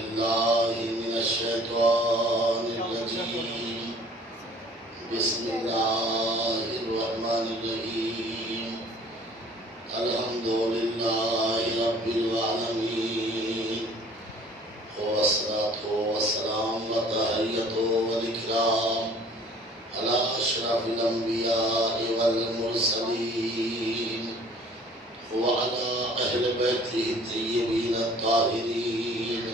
بالله من الشيطان الرجيم بسم الله الرحمن الرحيم الحمد لله رب العالمين والصلاة والسلام والتحية والإكرام على أشرف الأنبياء والمرسلين وعلى أهل بيته الطيبين الطاهرين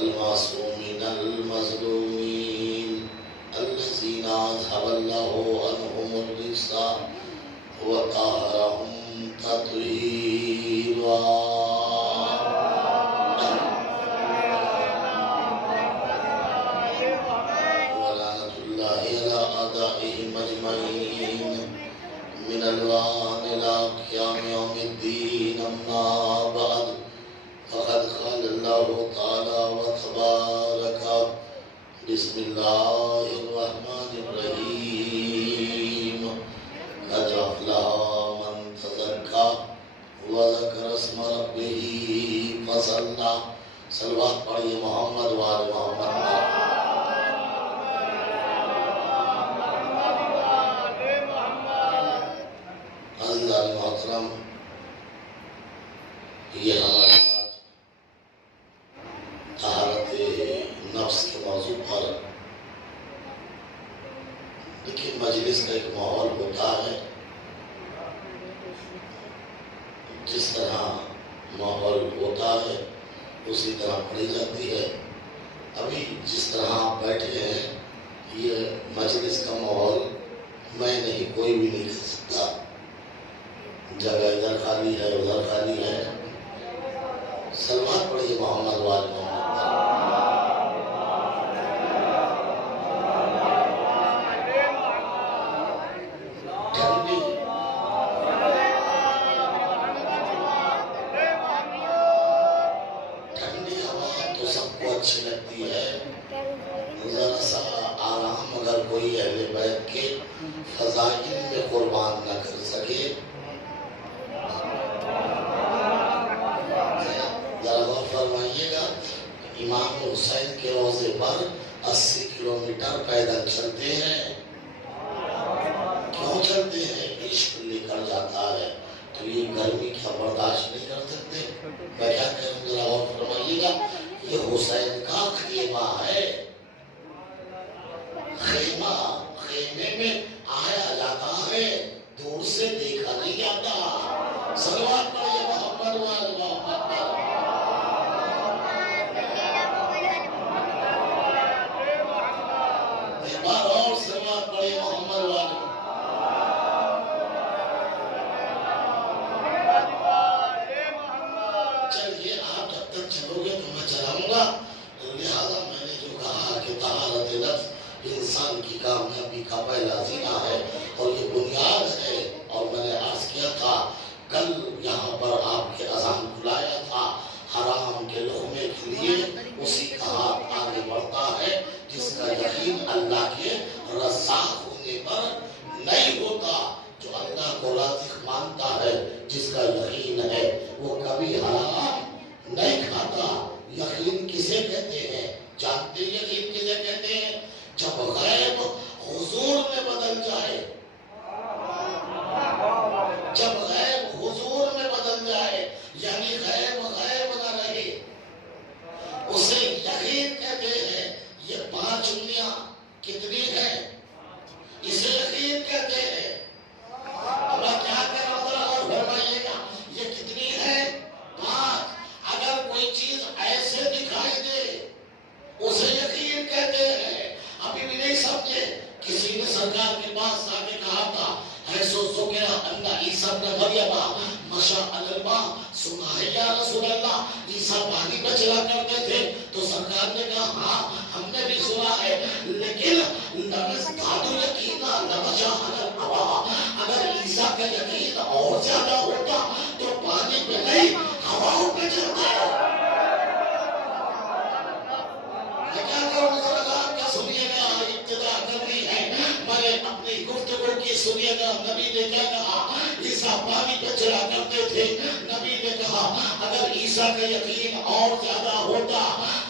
المعصومين المظلومين الذين أذهب الله عنهم الرجس وطهرهم تطهيرا. ولعنة الله على أعدائهم أجمعين من الوان إلى قيام يوم الدين. أما بعد فقد قال الله تعالى وتبارك بسم الله الرحمن الرحيم قد أفلح من تزكى وذكر اسم ربه فصلى. صلوات پڑھیے محمد وآل محمد. عزیزان محترم، یہ ہمارے آج طہارت نفس کے موضوع پر دیکھیں مجلس کا ایک ماحول ہوتا ہے. جس طرح ماحول ہوتا ہے اسی طرح پڑھی جاتی ہے. ابھی جس طرح آپ بیٹھے ہیں یہ مجلس کا ماحول میں نہیں، کوئی بھی نہیں کر سکتا. جگہ ادھر خالی ہے ادھر خالی ہے. صلوات پڑھیے محمد وآل محمد. ٹھنڈی ہوا تو سب کو اچھی لگتی ہے. ذرا سا آرام اگر کوئی اہل بیت کے فضائل میں قربان نہ کر سکے. فرمائیے گا امام حسین کے روضے پر 80 کلومیٹر پیدل چلتے ہیں. کیوں چلتے ہیں؟ عشق لے کر جاتا ہے. تو یہ گرمی کیا برداشت نہیں کر سکتے؟ میں کیا کہوں، ذرا غور فرمائیے گا. یہ حسین کا خیمہ ہے. خیمہ، خیمے میں آیا جاتا ہے، دور سے دیکھا نہیں جاتا. صلوات پڑھیے محمد وآل محمد. اور صلوات پڑھیے محمد وآل. چلیے آپ جب تک چلو گے تو میں چلاؤں گا. لہذا میں نے جو کہا کہ طہارت نفس انسان کی کامیابی کا پہلا زینہ ہے اور یہ بنیاد ہے. اور میں نے عرض کیا تھا کل یہاں پر آپ کے اذان بلایا تھا حرام کے لقمے کے لیے اسی کا ہاتھ آگے بڑھتا ہے جس کا یقین اللہ کے رزاق ہونے پر نہیں ہوتا. جو اللہ کو رازق مانتا ہے، جس کا یقین ہے، وہ کبھی حرام نہیں کھاتا. یقین کسے کہتے ہیں؟ جانتے یقین کسے کہتے ہیں؟ جب غیب حضور میں بدل جائے. جب غیب حضور میں بدل جائے یعنی غیب غیب نہ رہے، اسے یقین کہتے ہیں. یہ 5 انگلیاں کتنی ہیں؟ اسے یقین کہتے ہیں. اللہ کیا کہہ رہا ذرا اور فرمائیے گا. یہ کتنی ہے؟ 5. اگر کوئی چیز ایسے دکھائی دے اسے یقین کہتے ہیں. ابھی بھی نہیں سمجھے. کسی نے سرکار کے پاس آ کے کہا تھا ایسو ذکرہ ان عیسیٰ ابن مریم مشاء اللہ. سنا ہے یا رسول اللہ عیسیٰ پانی پہ چلا کرتے تھے؟ تو سرکار نے کہا ہاں ہم نے بھی سنا ہے، لیکن اگر عیسیٰ کا یقین اور زیادہ ہوتا تو پانی پہ نہیں ہواؤں پہ چلتا. سنیے گا ابتدا کرنی ہے. میں نے اپنی گفتگو کی سنیے گا. نبی نے کیا کہا؟ عیسیٰ پانی پہ چلا کرتے تھے. نبی نے کہا اگر عیسیٰ کا یقین اور زیادہ ہوتا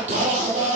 18,000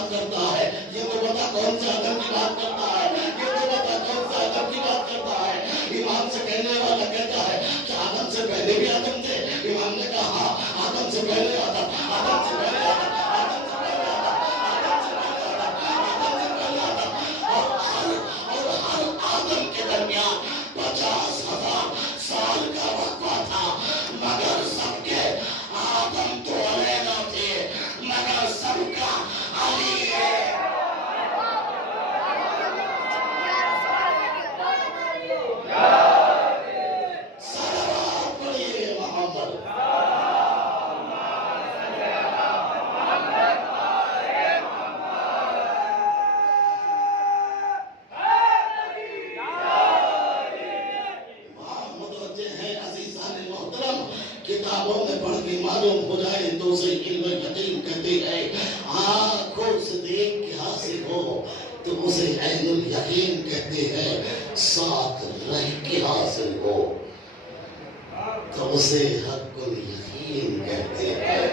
بات کرتا ہے؟ یہ تو بتا کون سے آدم کی بات کرتا ہے؟ یہ تو بتا کون سے آدم کی بات کرتا ہے؟ امام سے کہنے والا کہتا ہے کہ آدم سے پہلے بھی آدم تھے؟ امام نے کہا ہاں، آدم سے پہلے آدم، آدم سے پہلے آدم، آدم سے پہلے آدم، آدم سے پہلے آدم، آدم سے پہلے آدم، اور ہر آدم کے درمیان 50,000 سال کا وقفہ تھا، مگر سب کے آدم تو علیحدہ تھے، مگر سب کا علی ہے۔ صلوات پڑھیے محمد۔ متوجہ ہیں عزیزان محترم، کتابوں میں پڑھ کے معلوم ہو جائے تو اسے علم یقین کہتے ہیں، آنکھوں سے دیکھ کے حاصل ہو تو اسے عین الیقین کہتے ہیں، ساتھ رہ کے حاصل ہو تو اسے حق الیقین کہتے ہیں۔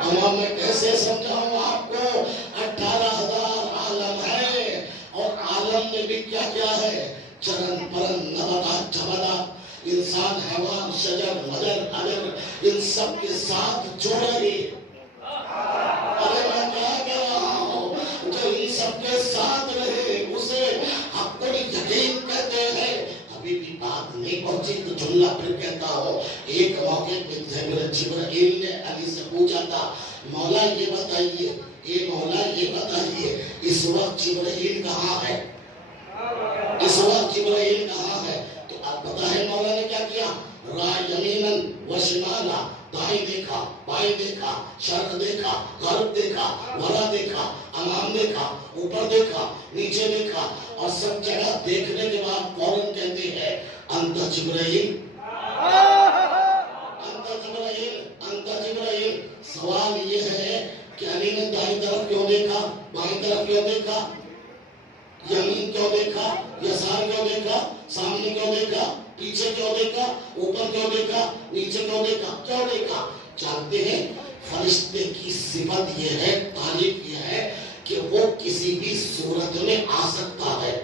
اما میں کیسے سمجھاؤں آپ کو؟ 18,000 عالم ہے، اور عالم میں بھی کیا کیا ہے؟ چرن پرن نباتات جمادات، انسان حیوان شجر مجر حجر، ان سب کے ساتھ جوڑے گی۔ ارے میں کیا کہہ رہا ہوں؟ جو ان سب کے ساتھ رہے اسے حق الیقین کہتے ہیں۔ ابھی بھی بات نہیں پہنچی تو جملہ پھر کہتا ہوں۔ ایک موقع پہ جبرائیل نے علی سے پوچھا تھا، مولا یہ بتائیے، مولا یہ بتائیے اس وقت جبرائیل کہاں ہے؟ اس وقت جبرائیل کہاں ہے؟ تو آپ پتہ ہے مولا نے کیا کیا؟ رائے یمیناً و شمالا، دائیں دیکھا، بائیں دیکھا، شرق دیکھا، غرب دیکھا، ورا دیکھا، امام دیکھا، اوپر دیکھا، نیچے دیکھا، اور سب جگہ دیکھنے کے بعد فوراً کہتے ہیں انت جبرائیل، انت جبرائیل، انت جبرائیل۔ سوال یہ ہے کہ علی نے دائیں طرف کیوں دیکھا، بائیں طرف کیوں دیکھا، یمین کیوں دیکھا، یسار کیوں دیکھا، سامنے کیوں دیکھا، پیچھے کیوں دیکھا، اوپر کیوں دیکھا، نیچے کیوں دیکھا، کیوں دیکھا؟ جانتے ہیں فرشتے کی صفت یہ ہے، تعریف یہ ہے کہ وہ کسی بھی صورت میں آ سکتا ہے،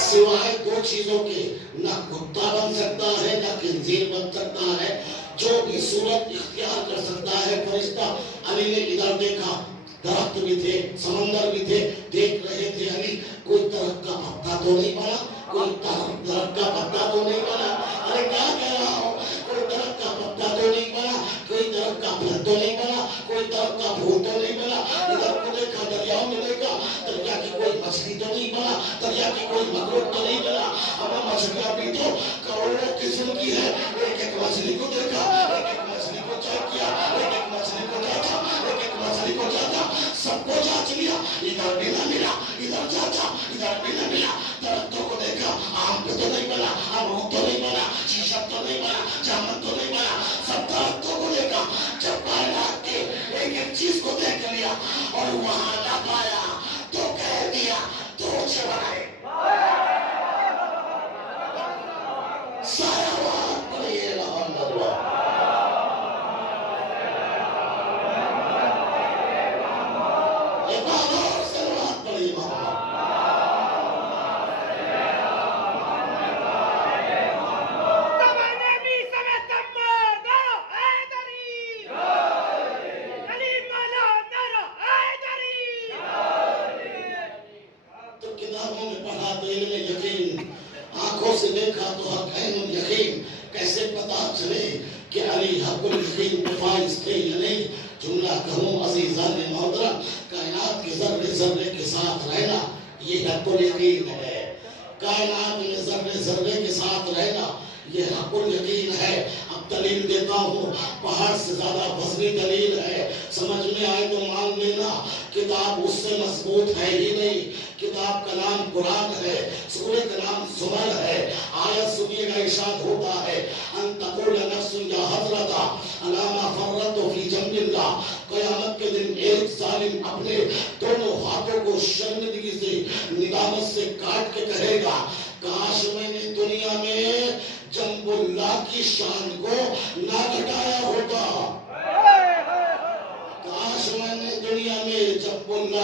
سوائے دو چیزوں کے، نہ کتا بن سکتا ہے نہ خنزیر بن سکتا ہے، جو بھی صورت اختیار کر سکتا ہے فرشتہ۔ علی نے ادھر دیکھا، درخت بھی تھے، سمندر بھی تھے، دیکھ رہے تھے علی، کوئی درخت کا پتا تو نہیں بنا، کوئی درخت کا پتا تو نہیں بنا۔ ارے کیا کہہ رہا ہوں؟ کوئی درخت کا پتا تو نہیں بنا، کوئی درخت کا پھل تو نہیں بنا، کوئی درخت کا پھول تو نہیں بنا۔ ادھر کو دیکھا، دریاؤں میں دیکھا، دریا کی کوئی مچھلی تو نہیں بنا، دریا کی کوئی مخلوق تو نہیں بنا۔ اب مچھلیاں بھی تو کروڑوں قسم کی ہے، ایک ایک مچھلی کو دیکھا، ایک ایک مچھلی کو چیک کیا، ایک ایک مچھلی کو جانچا، ایک ایک مچھلی کو جانچا، سب کو جانچ لیا، ادھر بھی نہ ملا، ادھر جانچا، ادھر بھی نہ ملا۔ درختوں کو دیکھا، آم پہ تو نہیں بنا، امرود تو نہیں بنا، شیشم تو نہیں بنا، جامن تو نہیں بنا، سب درختوں کو دیکھا۔ جب کائنات کے ایک ایک چیز کو دیکھ لیا اور وہاں نہ پایا تو کہہ دیا تو جبرائیل۔ صلوات پڑھیے محمد اللہ۔ صلوات پڑھیے محمد۔ تو کتابوں میں پڑھا تو علم یقین، آنکھوں سے دیکھا تو حق عین الیقین، کیسے پتا چلے کہ علی حق الیقین پہ فائز تھے یا نہیں؟ جملہ کہوں عزیزان محترم، کائنات کے ذرے ذرے کے ساتھ رہنا یہ حق الیقین ہے، کائنات میں ذرے ذرے کے ساتھ رہنا یہ حق الیقین ہے۔ اب دلیل دیتا ہوں، پہاڑ سے زیادہ وزنی دلیل ہے، سمجھ میں آئے تو مان لینا، کتاب اس سے مضبوط ہے ہی نہیں۔ کتاب کا نام قرآن ہے، سورہ کا نام زمر ہے، آیت سنیے گا ارشاد ہوتا ہے ان تقول نفس یا حضرت علامہ فرت فی جنب اللہ، قیامت کے دن ایک ظالم اپنے دونوں ہاتھوں کو شرمندگی سے ندامت سے کاٹ کے کہے گا کاش میں نے دنیا میں جنب اللہ کی شان کو نہ گھٹایا ہوتا، کاش میں نے دنیا میں جنب اللہ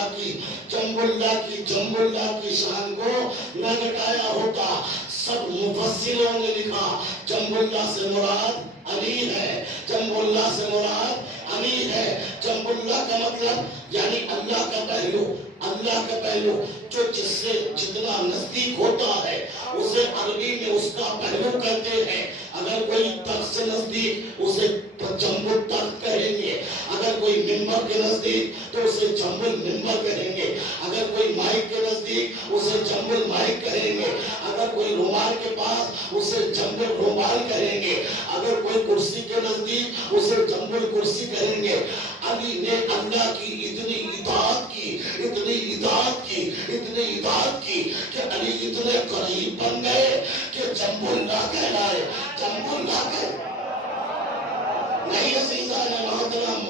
جنب اللہ کی شان کو نہ گھٹایا ہوتا۔ سب مفسروں نے لکھا جنب اللہ سے مراد علی ہے، جنب اللہ سے مراد علی ہے۔ جنب اللہ کا مطلب یعنی اللہ کا پہلو، اللہ کا پہلو جو جس سے جتنا نزدیک ہوتا ہے اسے عربی میں اس کا پہلو کہتے ہیں۔ اگر کوئی تخت سے نزدیک اسے جنب التخت کہیں گے، اگر کوئی ممبر کے نزدیک تو اسے جنب الممبر کہیں گے، اگر کوئی مائک کے نزدیک اسے جنب المائک کہیں گے، اگر کوئی رومال کے پاس اسے جنب الرومال کہیں گے، اگر کوئی کرسی کے نزدیک اسے جنب الکرسی کہیں گے۔ علی نے اللہ کی اتنی اطاعت کی، اتنی اطاعت کی، اتنی اطاعت کی کہ علی اتنے قریب بن گئے کہ جنب اللہ کہلائے، جنب اللہ کہلائے۔ نہیں عزیزان محترم،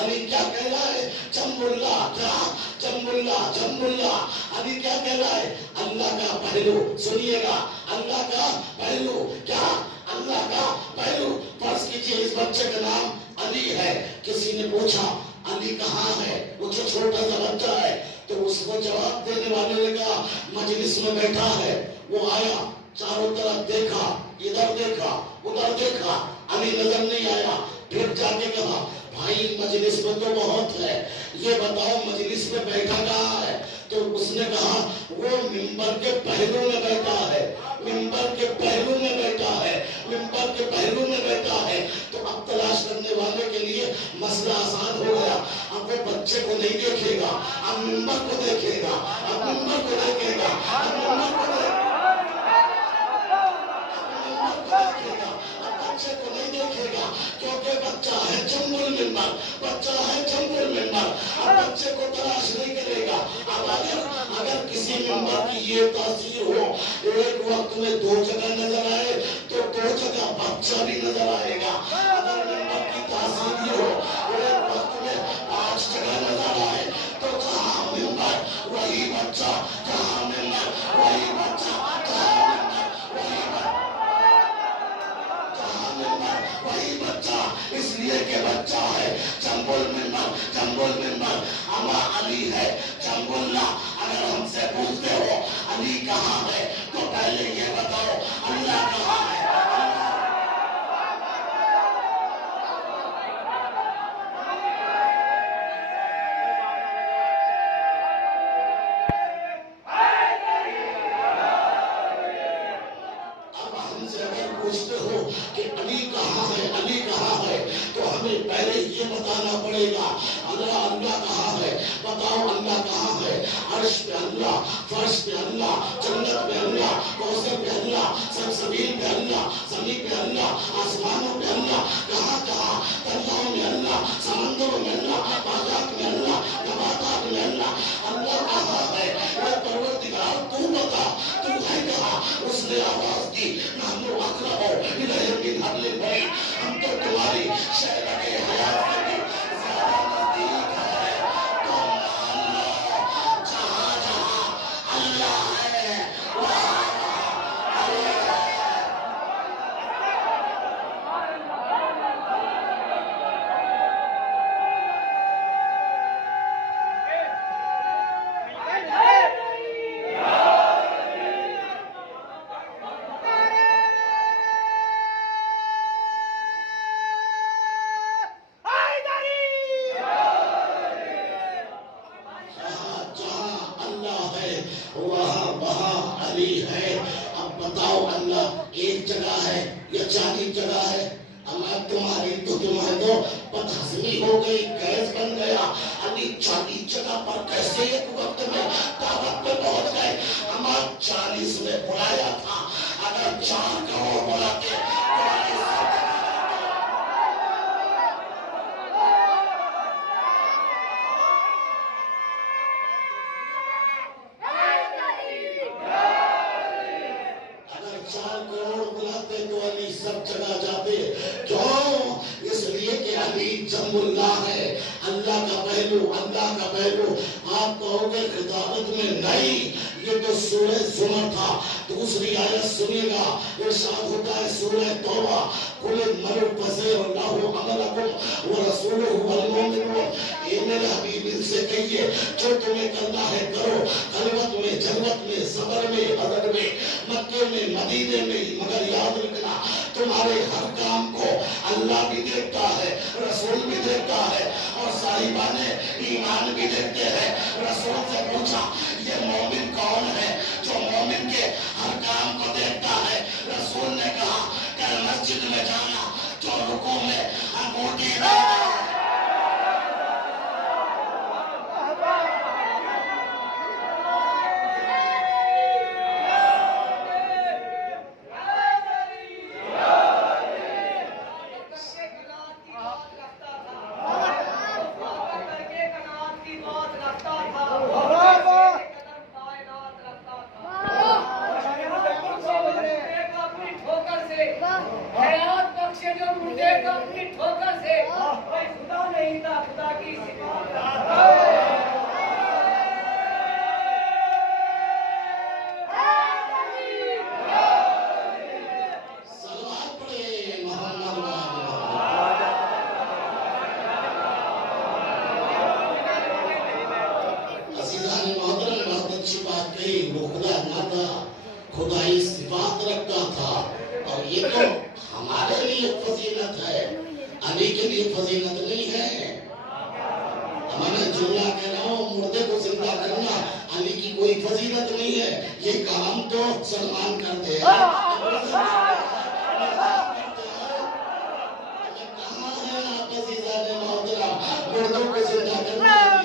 علی کیا کہلائے؟ جنب اللہ۔ کیا؟ جنب اللہ، جنب اللہ۔ علی کیا کہلائے؟ اللہ کا پہلو۔ سنیے گا، اللہ کا پہلو۔ کیا؟ اللہ کا پہلو۔ فرض کیجئے اس بچے کا نام علی ہے، کسی نے پوچھا علی کہاں ہے؟ وہ جو چھوٹا سا بچہ ہے، تو اس کو جواب دینے والے نے کہا مجلس میں بیٹھا ہے۔ وہ آیا، چاروں طرف دیکھا، ادھر دیکھا، ادھر دیکھا، علی نظر نہیں آیا۔ پھر جا کے کہا بھائی مجلس میں تو بہت ہے، یہ بتاؤ مجلس میں بیٹھا کہاں ہے؟ تو اس نے کہا وہ ممبر کے پہلو میں بیٹھا ہے، ممبر کے پہلو میں بیٹھا ہے، ممبر کے پہلو میں بیٹھا ہے۔ تو اب تلاش کرنے والے کے لیے مسئلہ آسان ہو گیا۔ اب وہ بچے کو نہیں دیکھے گا، اب ممبر کو دیکھے گا، اب ممبر کو دیکھے گا، اب ممبر کو دیکھے گا، بچے کو نہیں دیکھے گا، کیونکہ بچہ ہے جنب الممبر، بچہ ہے جنب الممبر۔ اب بچے کو تلاش نہیں کرے گا۔ اب اگر کسی ممبر کی یہ تاثیر ہو ایک وقت میں دو جگہ نظر آئے تو دو جگہ بچہ بھی نظر آئے گا۔ اگر ممبر کی تاثیر یہ ہو ایک وقت میں 5 جگہ نظر آئے تو جہاں ممبر وہی بچہ، جہاں ممبر وہی بچہ، وہی بچہ، اس لیے کہ بچہ ہے جنب الممبر، جنب الممبر۔ اما علی ہے جنب اللہ۔ اگر ہم سے پوچھتے ہو علی کہاں ہے تو پہلے یہ بتاؤ اللہ کہاں ہے؟ اب ہم سے اگر پوچھتے ہو کہ علی کہاں ہے، علی کہاں ہے، تو ہمیں پہلے یہ بتانا پڑے گا اللہ کہاں ہے؟ بتاؤ اللہ کہاں ہے؟ عرش پہ اللہ، فرش پہ اللہ، جنت پہ اللہ، کوثر پہ اللہ، سلسبیل پہ اللہ، زمین پہ اللہ، آسمانوں پہ اللہ، کہاں کہاں؟ دریاؤں میں اللہ، سمندروں میں اللہ، باغات میں اللہ، نباتات میں اللہ۔ اللہ کہاں ہے؟ اے پروردگار تو بتا، تو ہے کہاں؟ اس نے آواز دی نحن اقرب الیہ من حبل الورید، ہم تو تمہاری شہرت حیات سے بھی زیادہ نزدیک ہے۔ تو اللہ جہاں جہاں اللہ ہے وہاں علی ہے۔ وہاں علی ہے۔ اب بتاؤ اللہ ایک جگہ ہے یا 40 جگہ ہے؟ اب تمہاری تو بد ہضمی ہو گئی، گیس بن گیا۔ علی 40 جگہ پر کیسے ایک وقت میں دعوت پہ پہنچ گئے؟ ہمارا 40 میں بلایا تھا، اگر 4 کروڑ بلاتے تو علی سب جگہ جاتے۔ کیوں؟ اس لیے کہ علی جنب اللہ ہے، اللہ کا پہلو، اللہ کا پہلو۔ آپ کہو گے خطابت میں نہیں، یہ تو سورہ زمر تھا۔ دوسری آیت سنیے گا، ارشاد ہوتا ہے سورہ توبہ، قل اعملوا فسيرى عملكم ورسوله والمؤمنون، اے میرے حبیب ان سے کہیے جو تمہیں کرنا ہے کرو، خلوت میں، جلوت میں، صبر میں، حضر میں، مکے میں، مدینے میں، مگر یاد رکھنا تمہارے ہر کام کو اللہ بھی دیکھتا ہے، رسول بھی دیکھتا ہے، اور صاحبان ایمان بھی دیکھتے ہیں۔ رسول سے پوچھا یہ مومن کون ہے جو مومن کے ہر کام کو دیکھتا ہے؟ رسول نے کہا کہ مسجد میں جانا جو رکوع میں انگوٹھی ڈالتا ہے۔ وہ خدا نہ تھا، خدائی صفات رکھتا تھا، اور یہ تو ہمارے لیے فضیلت ہے، علی کے لیے فضیلت نہیں ہے۔ ہمارا جملہ کہہ رہا ہوں، مردے کو زندہ کرنا علی کی کوئی فضیلت نہیں ہے، یہ کام تو سلمان کرتے ہیں۔ کہاں ہے آپ عزیزان محترم، مردوں کو زندہ کرنا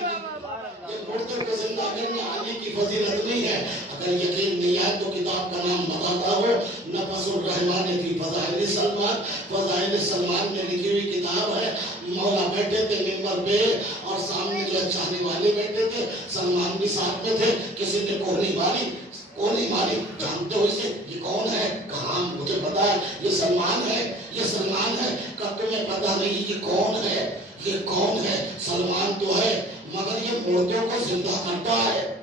مردوں کو زندہ کرنا علی کی فضیلت نہیں ہے۔ اگر یقین نہیں آئے تو کتاب کا نام بتاتا ہو، نفس الرحمان کی فضائل سلمان، فضائل سلمان میں لکھی ہوئی کتاب ہے۔ مولا بیٹھے تھے ممبر پہ اور سامنے جو چاہنے والے بیٹھے تھے، سلمان بھی ساتھ میں تھے، کسی نے کوہنی ماری، جانتے ہو اسے یہ کون ہے؟ کہاں مجھے پتا ہے یہ سلمان ہے، یہ سلمان ہے۔ کہ تمہیں پتا نہیں یہ کون ہے، یہ کون ہے؟ سلمان تو ہے مگر یہ مردوں کو زندہ کرتا ہے۔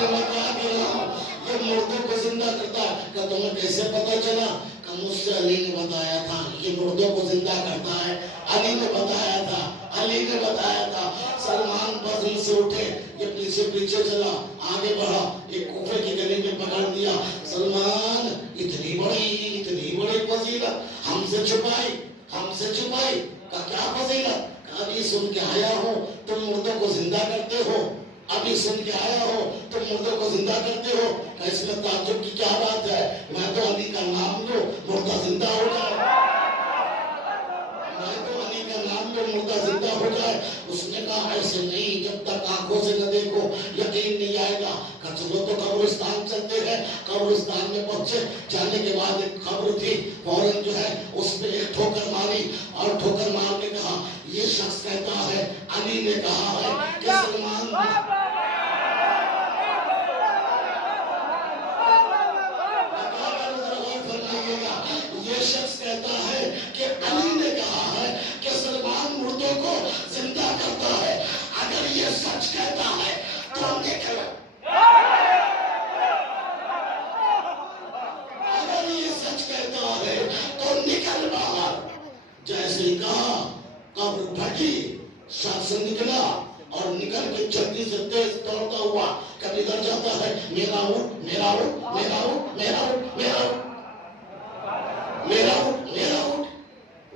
میں کیا کہہ رہا ہوں، یہ مردوں کو زندہ کرتا ہے۔ کہ تمہیں کیسے پتا چلا؟ کہ مجھ سے علی نے بتایا تھا یہ مردوں کو زندہ کرتا ہے، علی نے بتایا تھا۔ سلمان بزم سے اٹھے، یہ پیچھے چلا، آگے بڑھا، ایک کوفے کی گلی میں پکڑ دیا۔ سلمان اتنی بڑی فضیلت ہم سے چھپائی۔ کہ کیا فضیلت؟ ابھی سن کے آیا ہوں تم مردوں کو زندہ کرتے ہو، کہ اس میں تعجب کی کیا بات ہے؟ میں تو علی کا نام لوں مردہ زندہ ہو جائے۔ اس نے کہا ایسے نہیں، جب تک آنکھوں سے نہ دیکھو یقین نہیں آئے گا۔ کہ چلو تو قبرستان چلتے ہیں۔ قبرستان میں پہنچے، جانے کے بعد ایک قبر تھی، فوراً جو ہے اس پہ ایک ٹھوکر ماری، اور ٹھوکر مار کے کہا یہ شخص کہتا ہے علی نے کہا ہے کہ سلمان یہ شخص کہتا ہے کہ علی نے کہا ہے کہ سلمان مردوں کو زندہ کرتا ہے۔ اگر یہ سچ کہتا ہے تو نکلو، اگر یہ سچ کہتا ہے تو نکل باہر۔ جیسے ہی کہا قبر پھٹی، شخص نکلا اور نکل کے جلدی سے تیز دوڑتا ہوا کبھی ادھر جاتا ہے، میرا اونٹ، میرا اونٹ، میرا اونٹ، میرا اونٹ، میرا اونٹ، میرا اونٹ، میرا اونٹ۔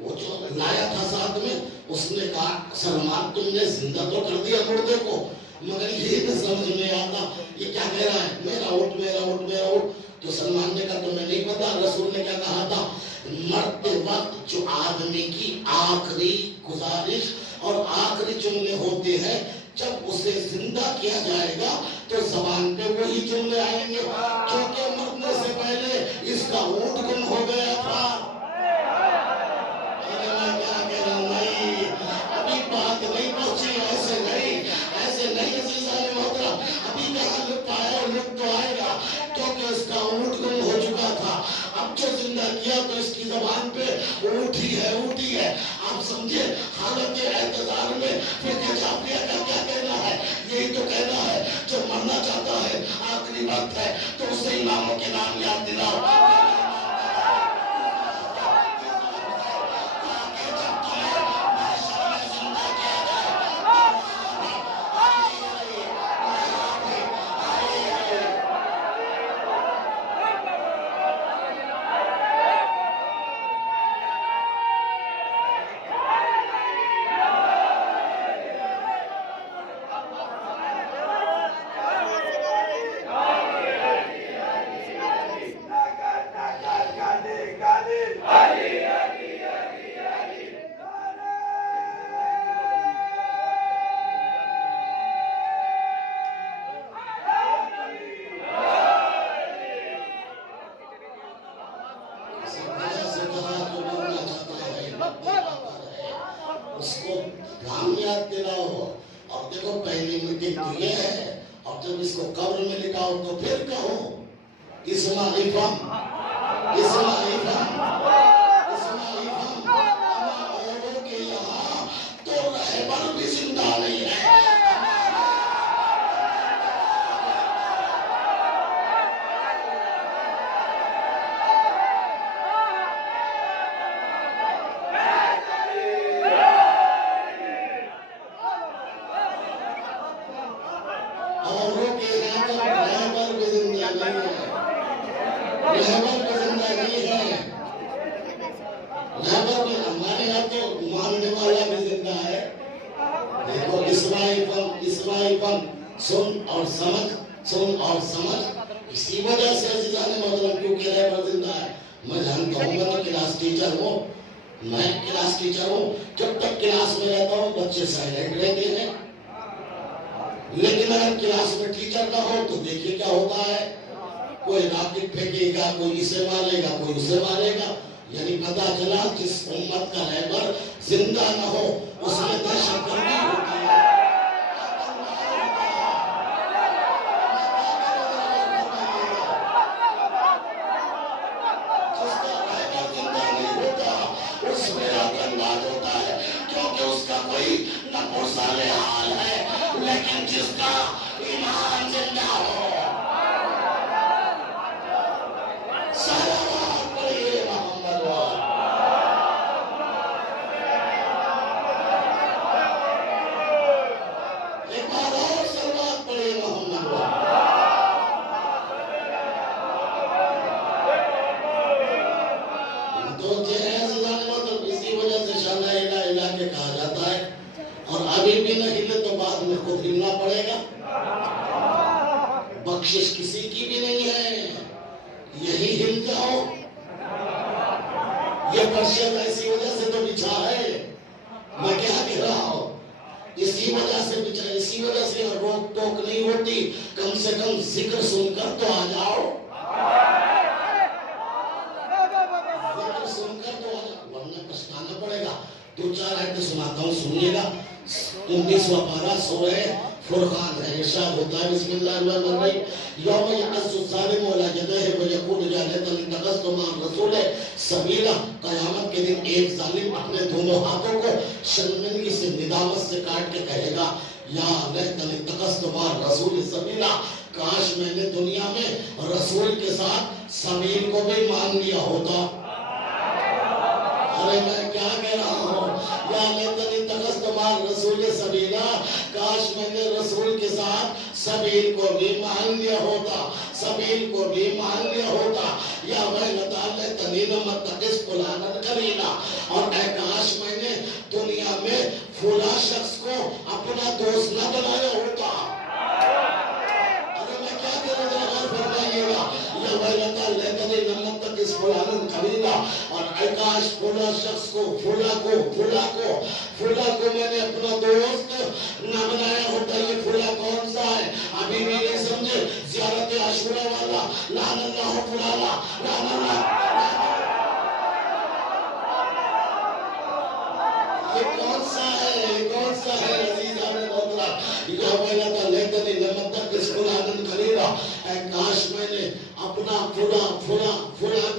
وہ جو لایا تھا ساتھ میں، اس نے کہا سلمان تم نے زندہ تو کر دیا مردے کو، مگر یہ نہ سمجھ میں آتا یہ کیا کہہ رہا ہے، میرا اونٹ، میرا اونٹ، میرا اونٹ۔ تو سلمان نے کہا تمہیں نہیں پتا رسول نے کیا کہا تھا؟ مرتے وقت جو آدمی کی آخری گزارش اور آخری جملے ہوتے ہیں، جب اسے زندہ کیا جائے گا تو زبان پہ وہی جملے آئیں گے، کیونکہ مرنے سے پہلے اس کا اونٹ گم ہو گیا تھا۔ میں کیا کہہ رہا ہوں، نہیں ابھی بات نہیں پہنچی، ایسے نہیں عزیزان محترم، ابھی کہاں لطف آیا، لطف تو آئے گا کیونکہ اس کا اونٹ گم ہو چکا تھا۔ اب جو زندہ کیا تو اس کی زبان پہ اونٹ ہی ہے۔ آپ سمجھے حالت اعتذار میں پھر جعفریہ کا کیا کہنا ہے؟ یہی تو کہنا ہے جو مرنا چاہتا ہے آخری آخری وقت ہے تو اسے اماموں کے نام یاد دلاؤ. اس کو نام یاد دلاؤ. اب دیکھو پہلی میٹنگ تو یہ ہے. اب جب اس کو قبر میں لٹاؤ تو پھر کہو اسماعیفم اسماعیفم اسماعیفم. اوروں کے یہاں تو رہبر بھی زندہ نہیں ہے. سن اور سمجھ. اسی وجہ سے عزیزان محترم کیونکہ رہبر زندہ ہے. میں جانتا ہوں، میں تو کلاس ٹیچر ہوں. جب تک کلاس میں رہتا ہوں بچے سائلنٹ رہتے ہیں، لیکن اگر کلاس میں ٹیچر نہ ہو تو دیکھیے کیا ہوتا ہے. کوئی راکٹ پھینکے گا، کوئی اسے مارے گا، کوئی اسے مارے گا. یعنی پتا چلا جس امت کا رہبر زندہ نہ ہو اس میں دہشت گردی ہوتی ہے. لیکن جس کا ایمان زندہ ہو صلوات پڑھیے محمد ایک بار اور صلوات پڑھیے محمد. تو اسی وجہ سے شان الہ الہ کے کہا جاتا ہے. اور ابھی بھی نہ ہلے تو بعد میں خود ہلنا پڑے گا. بخشش کسی کی بھی نہیں ہے. یہی ہل جاؤ. یہ پرشید ایسی وجہ سے تو بچھا ہے. میں کیا کہہ رہا ہوں، اسی وجہ سے بچھا، اسی وجہ سے روک ٹوک نہیں ہوتی. کم سے کم ذکر سن کر تو آ جاؤ. ذکر سن کر تو آ جاؤ، ورنہ پچھتانا پڑے گا. 2-4 آیتیں سناتا ہوں، سنیے گا. 19واں پارہ سورہ فرقان ہے. ارشاد ہوتا ہے بسم اللہ الرحمن الرحیم. یوم یعض الظالم علی یدیہ ویقول یا لیتنی اتخذت مع الرسول سبیلا. قیامت کے دن ایک ظالم اپنے دونوں ہاتھوں کو شرمندگی سے ندامت سے کاٹ کے کہے گا یا لیتنی اتخذت مع الرسول سبیلا. کاش میں نے دنیا میں رسول کے ساتھ سبیل کو بھی مان لیا ہوتا. ارے میں کیا کہہ رہا ہوں، یا لیتنی اتخذت مع الرسول سبیلا. کاش میں نے رسول کے ساتھ سبیل کو بھی مان لیا ہوتا. سبیل کو بھی مان لیا ہوتا. یا ویلتا لیتنی لم اتخذ فلانا خلیلا. اور اے کاش میں نے دنیا میں فلاں شخص کو اپنا دوست نہ بنایا ہوتا. ارے میں کیا کہہ رہا ہوں، غور فرمائیے گا. یا ویلتا لیتنی لم اتخذ فلانا خلیلا. اور اے کاش فلاں شخص کو فلاں کو میں نے اپنا دوست نہ بنایا ہوتا. یہ فلاں کون سا ہے ابھی بھی نہیں سمجھے. زیارت عاشورہ والا لعن اللہ فلانا لعن اللہ. یہ کون سا ہے عزیزان محترم. یا ویلتا لیتنی لم اتخذ فلانا خلیلا. اے کاش میں نے اپنا فلاں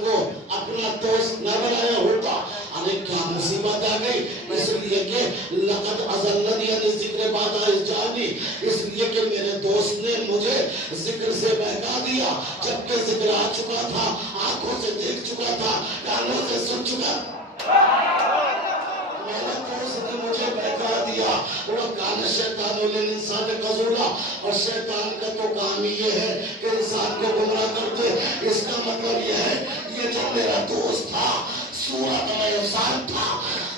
کو اپنا دوست نہ بنایا ہوتا. ارے کیا مصیبت آ گئی، اس لیے کہ لقد اضلنی عن الذکر بعد اذ جاءنی، اس لیے کہ میرے دوست نے مجھے ذکر سے بہکا دیا، جبکہ ذکر آ چکا تھا، آنکھوں سے دیکھ چکا تھا، کانوں سے سن چکا، میرے دوست نے مجھے بہکا دیا۔ وَكَانَ الشَّيْطَانُ لِلْإِنسَانِ خَذُولًا، اور شیطان کا تو کام ہی یہ ہے کہ انسان کو گمراہ کر دے۔ اس کا مطلب یہ ہے یہ جو میرا دوست تھا صورت میں انسان تھا،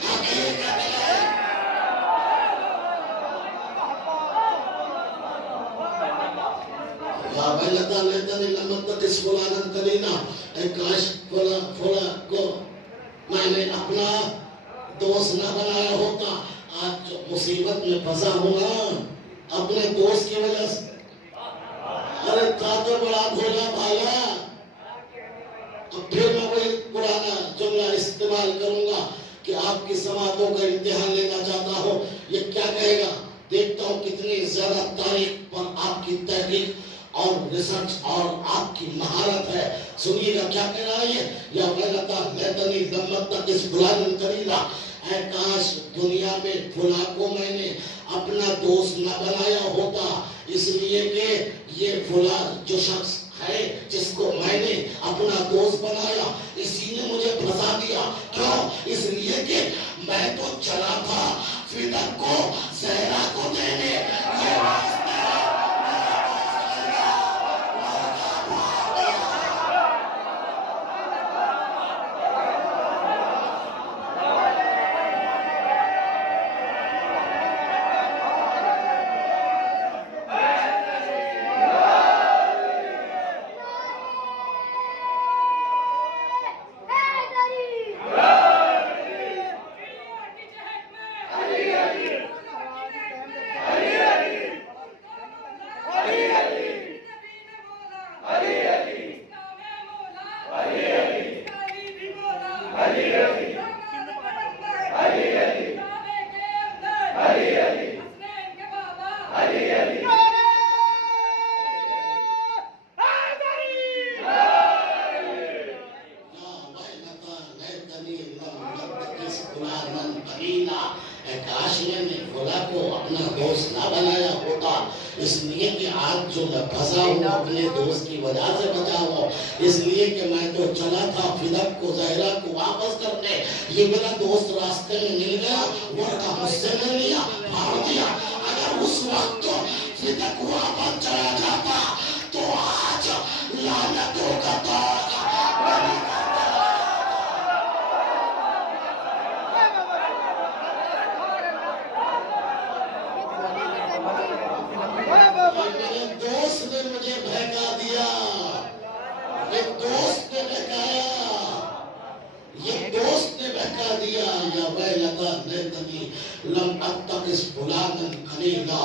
حقیقت میں یا ویلتا لیتنی لم اتخذ فلانا خلیلا، اے کاش فلاں کو میں نے اپنا دوست نہ بنایا ہوتا۔ آج جو مصیبت میں پھنسا ہوں نا اپنے دوست کی وجہ سے، ارے تھا تو بڑا بھولا بھالا۔ اب پھر میں وہی پرانا جملہ استعمال کروں گا کہ آپ کی سماعتوں کا امتحان لینا چاہتا ہوں، یہ کیا کہے گا؟ دیکھتا ہوں کتنی زیادہ تاریخ پر آپ کی تحقیق اور ریسرچ اور آپ کی مہارت ہے۔ سنیے گا کیا کہہ رہا ہے یہ، یا ویلتا لیتنی لم اتخذ فلانا خلیلا، اے کاش دنیا میں فلاں کو میں نے اپنا دوست نہ بنایا ہوتا، اس لیے کہ یہ فلاں جو شخص ہے جس کو میں نے اپنا دوست بنایا اسی نے مجھے پھنسا دیا۔ کیوں؟ اس لیے کہ میں تو چلا تھا فدق کو زہرا کو دینے، کاش میں نے فلاں کو اپنا دوست نہ بنایا ہوتا، اس لیے کہ آج جو میں پھنسا ہوں اپنے دوست کی وجہ سے بچا ہوں، اس لیے کہ میں تو چلا تھا فدق کو زہرا کو واپس کرنے، یہ میرا دوست راستے میں مل گیا، ورنہ مجھ سے لے لیا، پھاڑ دیا۔ اگر اس وقت فدق واپس چلا جاتا تو آج لعنتوں کا دور میرے دوست نے مجھے بہکا دیا، یہ دوست نے بہکایا، یہ دوست نے بہکا دیا۔ یا ویلتا لیتنی لم اتخذ فلانا خلیلا۔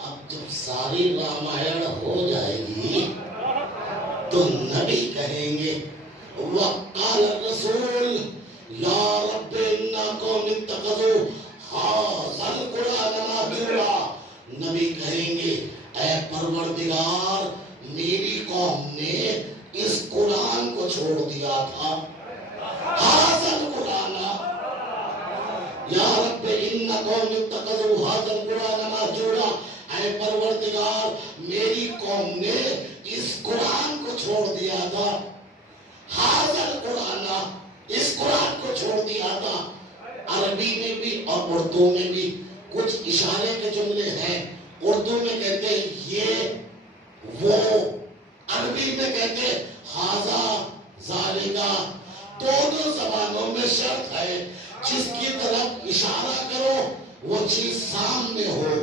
اب جب ساری رامائن ہو جائے گی تو نبی کہیں گے وقال الرسول یا رب انا قوم اتخذوا ھذا القرآن مہجورا، نبی کہیں گے اے پروردگار میری قوم نے اس قرآن کو چھوڑ دیا تھا، ھذا القرآن یا رب ان قوم اتخذوا ھذا القرآن مہجورا، اے پروردگار میری قوم نے اس قرآن کو چھوڑ دیا تھا، ھذا القرآن اس قرآن کو چھوڑ دیا تھا۔ عربی میں بھی اور اردو میں بھی کچھ اشارے کے جملے ہیں، اردو میں کہتے ہیں یہ وہ، عربی میں کہتے ہیں ھذا ذالکا، دونوں زبانوں میں شرط ہے جس کی طرف اشارہ کرو وہ چیز سامنے ہو،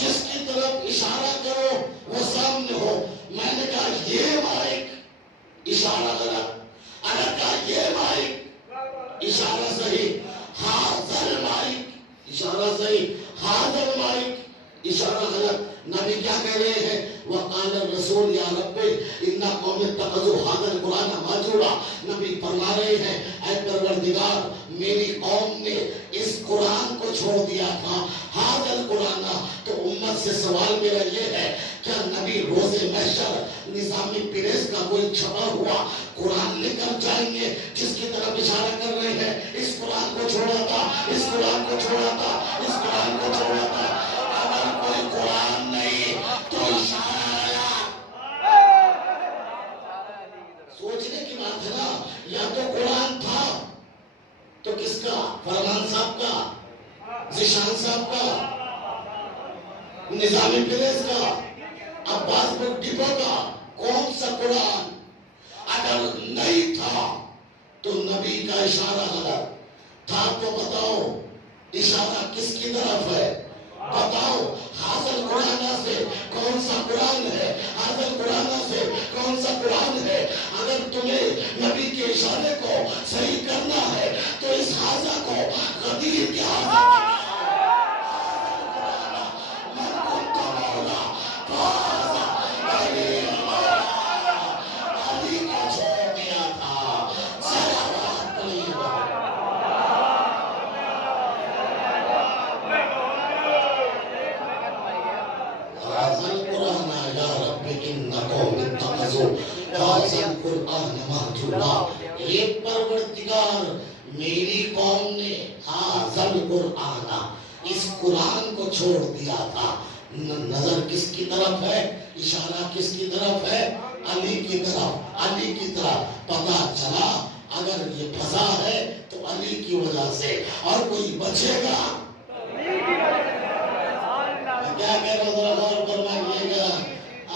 جس کی طرف اشارہ کرو وہ سامنے ہو۔ میں نے کہا یہ مائک اشارہ غلط، اگر کہا یہ مائک اشارہ صحیح، حاضر مائک اشارہ صحیح، حاضر مائک اشارہ غلط۔ نبی کیا کہہ رہے ہیں وقال الرسول یا رب انا قوم اتخذوا ھذا القرآن مہجورا، نبی فرما رہے ہیں اے پروردگار میری قوم نے اس قرآن کو چھوڑ دیا تھا، ھذا القرآن۔ تو امت سے سوال میرا یہ ہے کیا کبھی روز محشر نظامی پیریس کا کوئی چھپا ہوا قرآن لے کر جائیں گے جس کی طرف اشارہ کر رہے ہیں اس قرآن کو چھوڑا تھا، اس قرآن کو چھوڑا تھا، اس قرآن کو چھوڑا تھا. اگر کوئی قرآن نہیں تو اشارہ آیا. سوچنے کی بات ہے نا. یا تو قرآن تھا تو کس کا؟ فرمان صاحب کا، ذیشان صاحب کا، نظامی پیریس کا، عباس بک ڈپو کا. کون سا قرآن؟ اگر نہیں تھا تو نبی کا اشارہ غلط تھا. تو بتاؤ اشارہ کس کی طرف ہے؟ بتاؤ. حاصل قرآن سے کون سا قرآن ہے؟ حاصل قرآن سے کون سا قرآن ہے؟ اگر تمہیں نبی کے اشارے کو صحیح کرنا ہے تو اس حاضر کو غدیر کے حاضر یہ پروردگار میری قوم نے حاضر قرآن اس قرآن کو چھوڑ دیا تھا. نظر کس کی طرف ہے؟ اشارہ کس کی طرف ہے؟ علی کی طرف. علی کی طرف. پتہ چلا اگر یہ پھنسا ہے تو علی کی وجہ سے، اور کوئی بچے گا کیا کہہ رہا ذرا غور فرمائیے گا.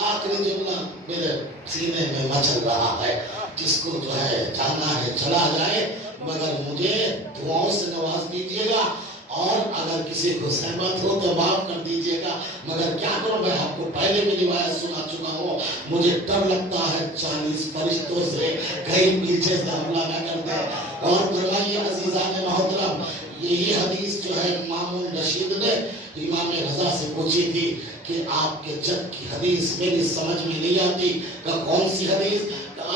آخری جملہ میرے سینے میں مچل رہا ہے. جس کو جو ہے جانا ہے چلا جائے، مگر مجھے دعاؤں سے نواز دیجیے گا، اور اگر کسی کو سہمت ہو تو معاف کر دیجیے گا. مگر کیا کروں، میں آپ کو پہلے بھی روایت سنا چکا ہوں. مجھے ڈر لگتا ہے 40 فرشتوں سے کہیں پیچھے سے حملہ نہ کر دیں. اور فرمائیے عزیزان محترم، یہی حدیث جو ہے امام رشید نے امام رضا سے پوچھی تھی کہ آپ کے جد کی حدیث میری سمجھ میں نہیں آتی. کہ کون سی حدیث؟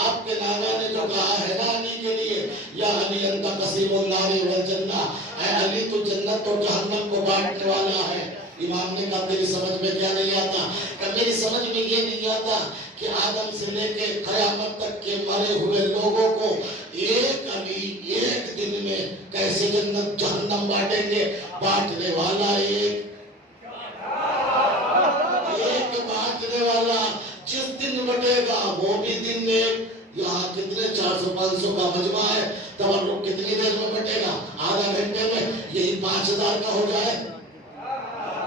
آپ کے نانا نے جو کہا ہے نا علی کے لیے، یا علی انت قسیم النار والجنہ، اے علی تو جنت اور جہنم کو بانٹنے والا ہے. امام نے کہا تیری سمجھ میں کیا نہیں آتا؟ کہ میری سمجھ میں یہ نہیں آتا کہ آدم سے لے کے قیامت تک کے مرے ہوئے لوگوں کو ایک علی ایک دن میں کیسے جنت جہنم بانٹیں گے. بانٹنے والا ایک بانٹنے والا جس دن بٹے گا وہ بھی دن ایک. یہاں کتنے 400-500 کا مجمع ہے، تبرک کتنی دیر میں بٹے گا؟ آدھا گھنٹے میں. یہی 5000 کا ہو جائے،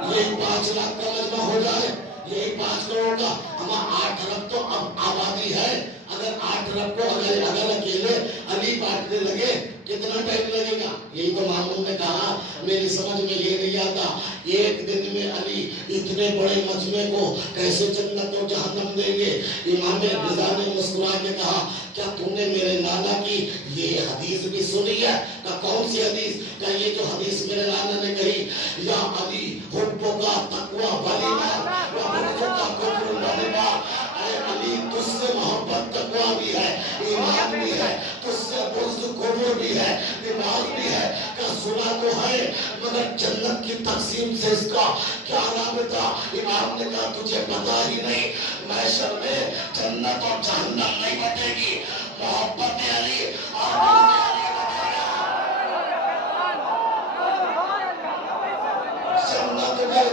یہی 5 لاکھ کا مجمع ہو جائے، یہی 5 کروڑ کا. ہمارا 8 ارب تو اب آبادی ہے. اگر 8 ارب کو اگر اکیلے علی بانٹنے لگے کتنا ٹائم لگے گا؟ یہی تو مامون نے کہا میری سمجھ میں یہ نہیں آتا ایک دن میں علی اتنے بڑے مجمع کو کیسے جنت و جہنم دیں گے. امام رضا نے مسکرا کے کہا کیا تم نے میرے نانا کی یہ حدیث بھی سنی ہے؟ کہ کون سی حدیث؟ کہ یہ جو حدیث میرے نانا نے کہی، یا علی حبوں کا تقوی ولیما یا بغضوں کا کفر ولیما. اے علی تجھ سے محبت تقوی بھی ہے، ایمان بھی ہے، تجھ سے بغض کفر بھی ہے، نماز بھی ہے. کہ سنا تو ہے مگر جنت کی تقسیم سے اس کا کیا رابطہ؟ امام نے کہا تجھے پتا ہی نہیں، محشر میں جنت اور جہنم نہیں بٹے گی، محبت علی اور بغض علی بٹے گا.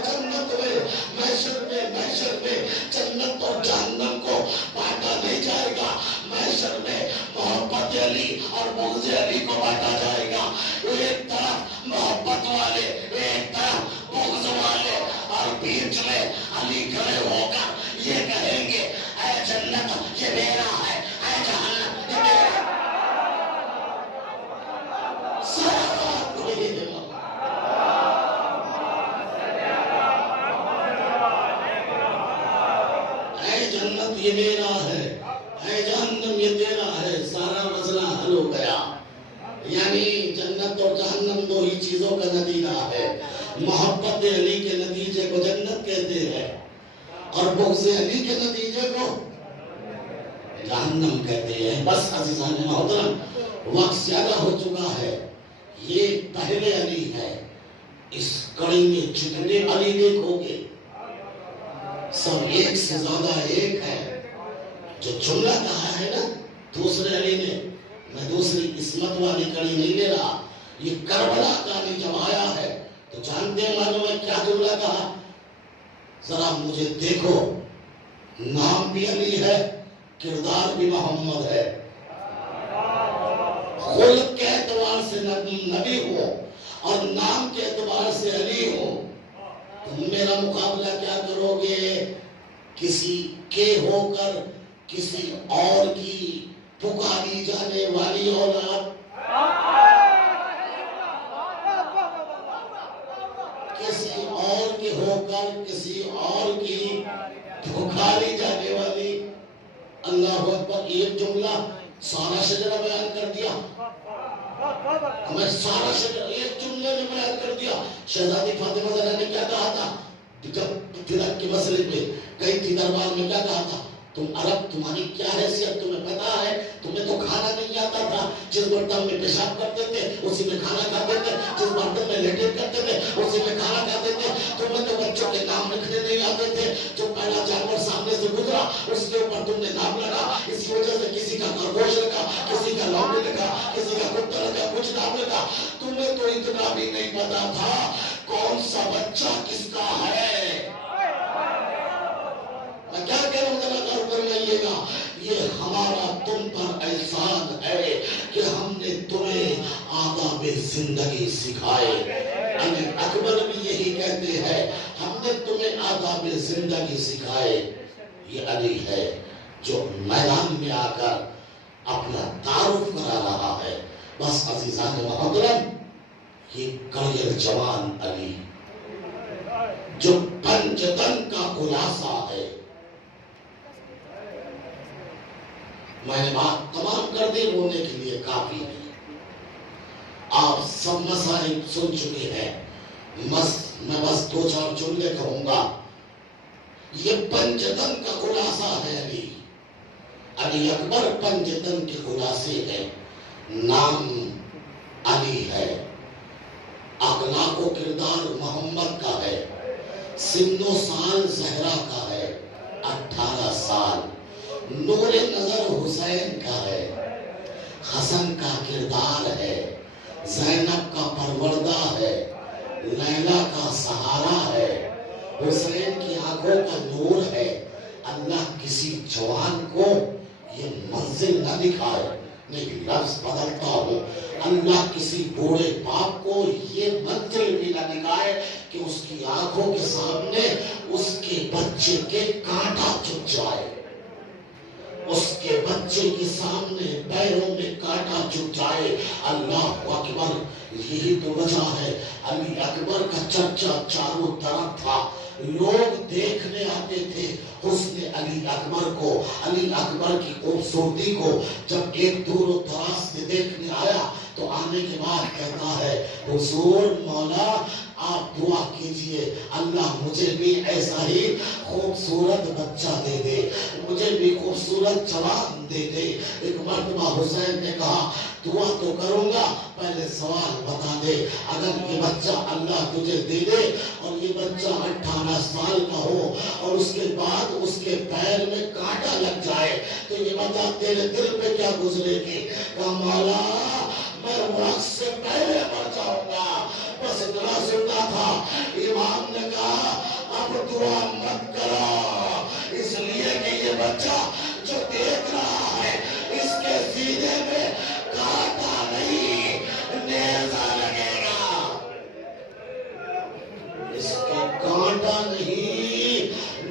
جنت میں محشر میں جنت اور جہنم کو بانٹا نہیں جائے گا. محشر میں محبت علی اور بغض علی کو بانٹا جائے گا. ایک طرف محبت والے، ایک طرف بغض والے، اور بیچ میں علی کھڑے ہو کر یہ کہیں گے اے جنت یہ میرا ہے، اے جہنم یہ میرا ہے. اے جنت یہ میرا ہے، اے جہنم یہ تیرا ہے. سارا مسئلہ حل ہو گیا. یعنی جنت اور جہنم دو ہی چیزوں کا نتیجہ ہے. محبت علی کے نتیجے کو جنت کہتے ہیں، اور بغض علی کے نتیجے کو جہنم کہتے ہیں. بس عزیزان محترم وقت زیادہ ہو چکا ہے. یہ پہلے علی ہے. اس کڑی میں جتنے علی دیکھو گے سب ایک سے زیادہ ایک ہے. جو جملہ کہا ہے نا دوسرے علی نے، میں دوسری عصمت والی کڑی نہیں لے رہا، یہ کربلا کا علی جب آیا ہے تو جانتے ہیں معلوم ہے کیا جملہ کہا؟ ذرا مجھے دیکھو، نام بھی علی ہے، کردار بھی محمد ہے، خلق کے اعتبار سے نبی ہو اور نام کے اعتبار سے علی ہو. تم میرا مقابلہ کیا کرو گے؟ کسی کے ہو کر کسی اور کی پکاری جانے والی اولاد، کسی اور کے ہو کر کسی اور کی پکاری جانے والی. اللہ اکبر. ایک جملہ سارا شجرہ بیان کر دیا، ہمیں سارا شجرہ ایک جملے میں بیان کر دیا. شہزادی فاطمہ زہرا نے کیا کہا تھا جب تلک کے مسئلے پہ گئی تھی دربار میں؟ کیا کہا تھا؟ تم عرب، تمہاری کیا حیثیت تمہیں پتا ہے؟ تمہیں تو کھانا نہیں آتا تھا. جس برتن میں پیشاب کرتے تھے اسی میں کھانا کھاتے تھے، جس برتن میں لیٹن کرتے تھے اسی میں کھانا کھاتے تھے. تمہیں تو بچوں کے نام رکھنے نہیں آتے تھے. جو پہلا جانور سامنے سے گزرا اس کے اوپر تم نے نام لگا. اسی وجہ سے کسی کا خرگوش رکھا، کسی کا لومڑی رکھا، کسی کا کتا رکھا، کچھ نام رکھا. تمہیں تو اتنا بھی نہیں پتا تھا کون سا بچہ کس کا ہے. میں کیا کہہ رہا ہوں ذرا غور فرمائیے گا. یہ ہمارا تم پر احسان ہے کہ ہم نے تمہیں آداب زندگی سکھائے. علی اکبر بھی یہی کہتے ہیں، ہم نے تمہیں آداب زندگی سکھائے. یہ علی ہے جو میدان میں آ کر اپنا تعارف کرا رہا ہے. بس عزیزان محترم، یہ کڑیر جوان علی جو پنجتن کا خلاصہ ہے. میں نے بات تمام کر دی، رونے کے لیے کافی ہے. آپ سب مسائل سن چکے ہیں، میں بس دو چار جملے کہوں گا. یہ پنجتن کا خلاصہ ہے علی. علی اکبر پنجتن کے خلاصے ہے. نام علی ہے، اخلاق و کردار محمد کا ہے، سن و سال زہرا کا ہے 18 سال، نور نظر حسین کا ہے، حسن کا کردار ہے، زینب کا پروردہ ہے، لیلا کا سہارا ہے، حسین کی آنکھوں کا نور ہے. اللہ کسی جوان کو یہ منزل نہ دکھائے، نہیں لفظ بدلتا ہوں، اللہ کسی بوڑھے باپ کو یہ منزل بھی نہ دکھائے کہ اس کی آنکھوں کے سامنے اس کے بچے کے کانٹا چپ جائے، اس کے بچے کے سامنے پیروں میں کانٹا چپ جائے. اللہ اکبر. یہی تو وجہ ہے علی اکبر کا چرچا چاروں طرف تھا. لوگ دیکھنے آتے تھے حسن علی اکبر کو، علی اکبر کی خوبصورتی کو. جب ایک دور و دراز سے دیکھنے آیا تو آنے کے بعد کہتا ہے حضور مولا آپ دعا کیجئے اللہ مجھے بھی ایسا ہی خوبصورت بچہ دے دے، مجھے بھی خوبصورت جوان دے دے. ایک مرتبہ حسین نے کہا دعا تو کروں گا، پہلے سوال بتا دے. اگر یہ بچہ اللہ تجھے دے دے اور یہ بچہ 18 سال کا ہو اور اس کے بعد اس کے پیر میں کانٹا لگ جائے تو یہ بتا تیرے دل پہ کیا گزرے گی؟ کہا مولا میں وقت سے پہلے مر جاؤں گا. بس اتنا سنتا تھا. امام نے کہا اب دعا مت کرو، اس لیے کہ یہ بچہ جو دیکھ رہا ہے اس کے سینے میں کانٹا نہیں نیزہ لگے گا، اس کے کانٹا نہیں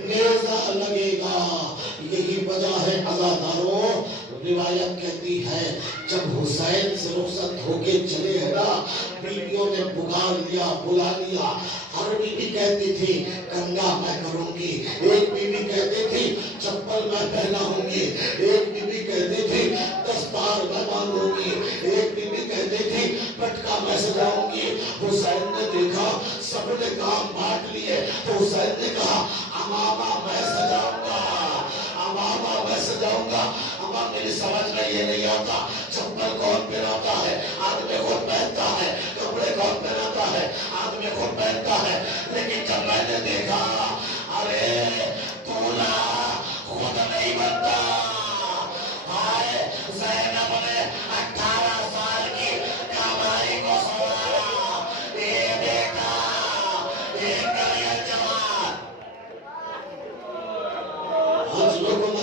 نیزہ لگے گا. یہی وجہ ہے عزاداروں، روایت کہتی ہے جب حسین سے رخصت ہو کے چلے ہیں نا، بیویوں نے پکار لیا، بلا لیا. ہر بیوی کہتی تھی کنگا میں کروں گی، ایک بیوی کہتی تھی چپل میں پہناؤں گی، ایک بیوی کہتی تھی دستار میں باندھوں گی، ایک بیوی کہتی تھی پٹکا میں سجاؤں گی. حسین نے دیکھا سب نے کام بانٹ لیے تو حسین نے کہا امامہ میں سجاؤں گا، امامہ میں سجاؤں گا. میری سمجھ میں یہ نہیں آتا چپل کون پہناتا ہے؟ آدمی خود پہنتا ہے. کپڑے کون پہناتا ہے؟ آدمی خود پہنتا ہے. لیکن جب میں نے دیکھا ارے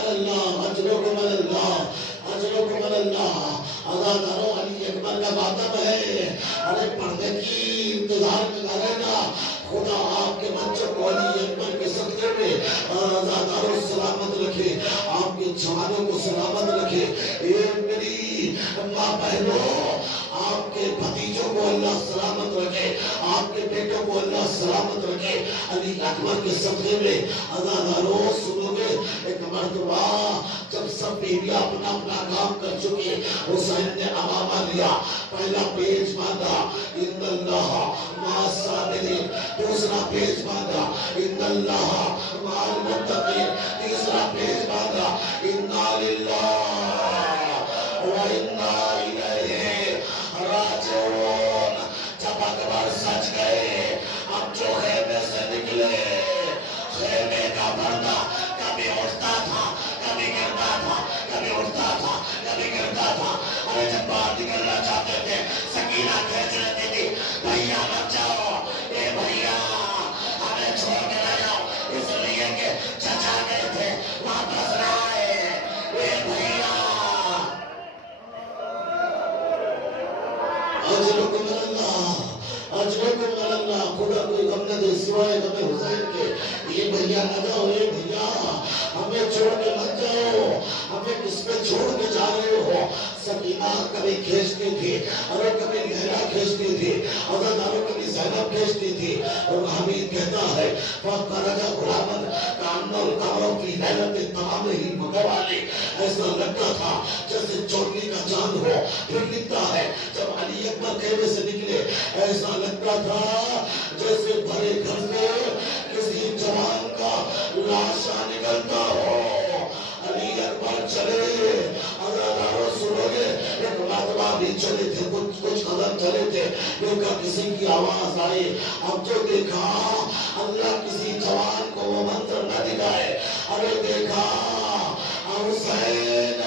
اللہ اجرکم اللہ اجرکم اللہ عزاداروں علی اکبر کا ماتم ہے ارے پردے کی انتظار میں نہ رہنا خدا آپ کے بچوں کو علی اکبر کے صدقے میں عزاداروں سلامت رکھے آپ کے جوانوں کو سلامت رکھے اے میری ماں بہنوں آپ کے بھتیجوں کو اللہ سلامت رکھے آپ کے بیٹوں کو اللہ سلامت رکھے علی اکبر کے صدقے میں عزاداروں سنو گے ایک مرتبہ جب سب بیویاں اپنا اپنا کام کر چکے حسین نے امامہ لیا پہلا پیج باندھا ان اللہ مع الصابرین دوسرا پیج باندھا ان اللہ مع المتقین تیسرا پیج باندھا انا للہ وَإِنَّا إِلَيْهِ راجعون جب اکبر سچ گئے اب جو خیمے سے نکلے خیمے کا پردہ کبھی اٹھتا تھا کبھی گرتا تھا کبھی اٹھتا تھا کبھی گرتا تھا ارے جب باہر نکلنا چاہتے تھے سکینہ کھینچ لیتی تھی بھیا مت جاؤ اے بھیا ہمیں چھوڑ کے نہ جاؤ اس لیے کہ چچا گئے تھے واپس نہ آئے اے بھیا اجرکم اللہ اجرکم اللہ خدا کوئی غم نہ دے سوائے غم حسین کے یہ بھیا نہ جاؤ اے بھیا ہمیں چھوڑ کے مت جاؤ ہمیں کس پہ چھوڑ کے جا رہے ہو سکینہ کبھی کھینچتی تھی اور کبھی لہرا کھینچتی تھی عزاداروں کبھی زینب کھینچتی تھی اور حمید کہتا ہے فَخَرَجَ غُلَامًا كَأَنَّهُ الْقَمَرُ فِي لَيْلَةٍ تَمَامِهِ مُتَوَالِي ایسا لگتا تھا جیسے چودھری کا چاند ہو پھر لکھتا ہے جب علی اکبر خیمے سے نکلے ایسا لگتا تھا جیسے بھرے گھر سے کسی جوان کا لاشا نکلتا ہو علی اکبر چلے عزاداروں سنو گے ایک مرتبہ بھی چلے تھے کچھ قدم چلے تھے دیکھا کسی کی آواز آئی اب جو دیکھا اللہ کسی جوان کو وہ منظر نہ دکھائے ارے دیکھا حسین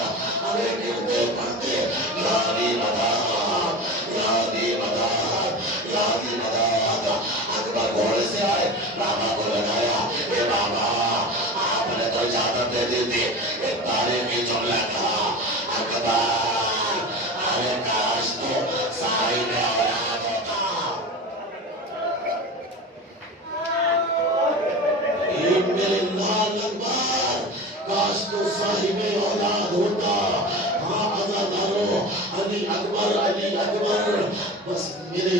ارے گرتے پڑتے یادی مداد یادی مداد یادی مداد اکبر گھوڑے سے آئے بابا کو لگایا اے بابا آپ نے تو اجازت دے دی تھی ایک تاریخی جملہ کہا اکبر ارے کاش تو صاحب اولاد ہوتا میرے لال اکبر کاش تو صاحب اولاد ہوتا ہاں عزاداروں علی اکبر بس میرے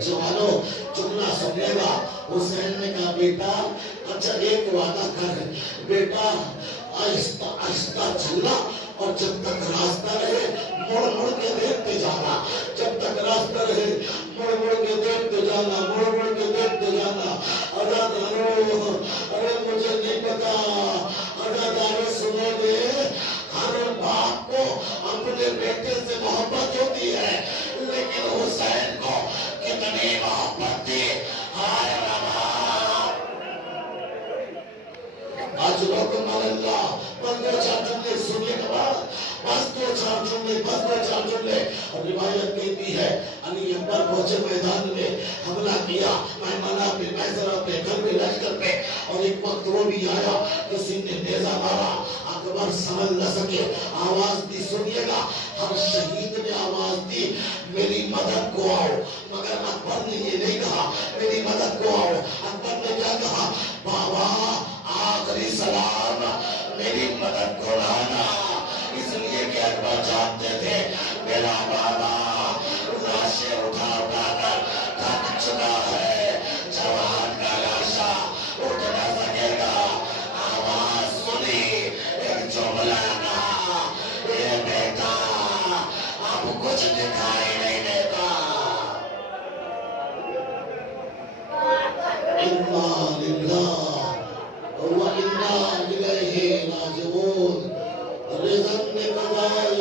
جوانوں جملہ سننے گا حسین نے کہا بیٹا اچھا ایک وعدہ کر بیٹا آہستہ آہستہ چلنا اور جب تک راستہ رہے مڑ مڑ کے دیکھتے جانا جب تک راستہ رہے مڑ مڑ کے دیکھتے جانا مڑ مڑ کے دیکھتے جانا عزاداروں ارے مجھے نہیں پتا عزاداروں سنو گے ہر باپ کو اپنے بیٹے سے محبت ہوتی ہے لیکن حسین کو کتنی محبت تھی ہائے اجرکم اللہ بس دو چار جملے سننے کے بعد بس دو چار جملے اور روایت کہتی ہے علی اکبر پہنچے میدان میں حملہ کیا میمنہ پہ میسرہ پہ گھر پہ لشکر پہ اور ایک وقت وہ بھی آیا کسی نے نیزہ مارا اکبر سمجھ نہ سکے آواز دی سنیے گا ہر شہید نے آواز دی میری مدد کو آؤ مگر اکبر نے یہ نہیں کہا میری مدد کو آؤ اکبر نے کیا کہا بابا آخری سلام میری مدد کو لانا اس لیے کہ اکبر جانتے تھے میرا بابا لاشیں اٹھا کر تھک چکا ہے جوان کا لاشا اٹھ نہ سکے گا آواز سنی ایک جملہ کہا اے بیٹا اب کچھ دکھائی نہیں دیتا انا للہ وَإِنَّا إِلَيْهِ رَاجِعُونَ رزق نے قضاء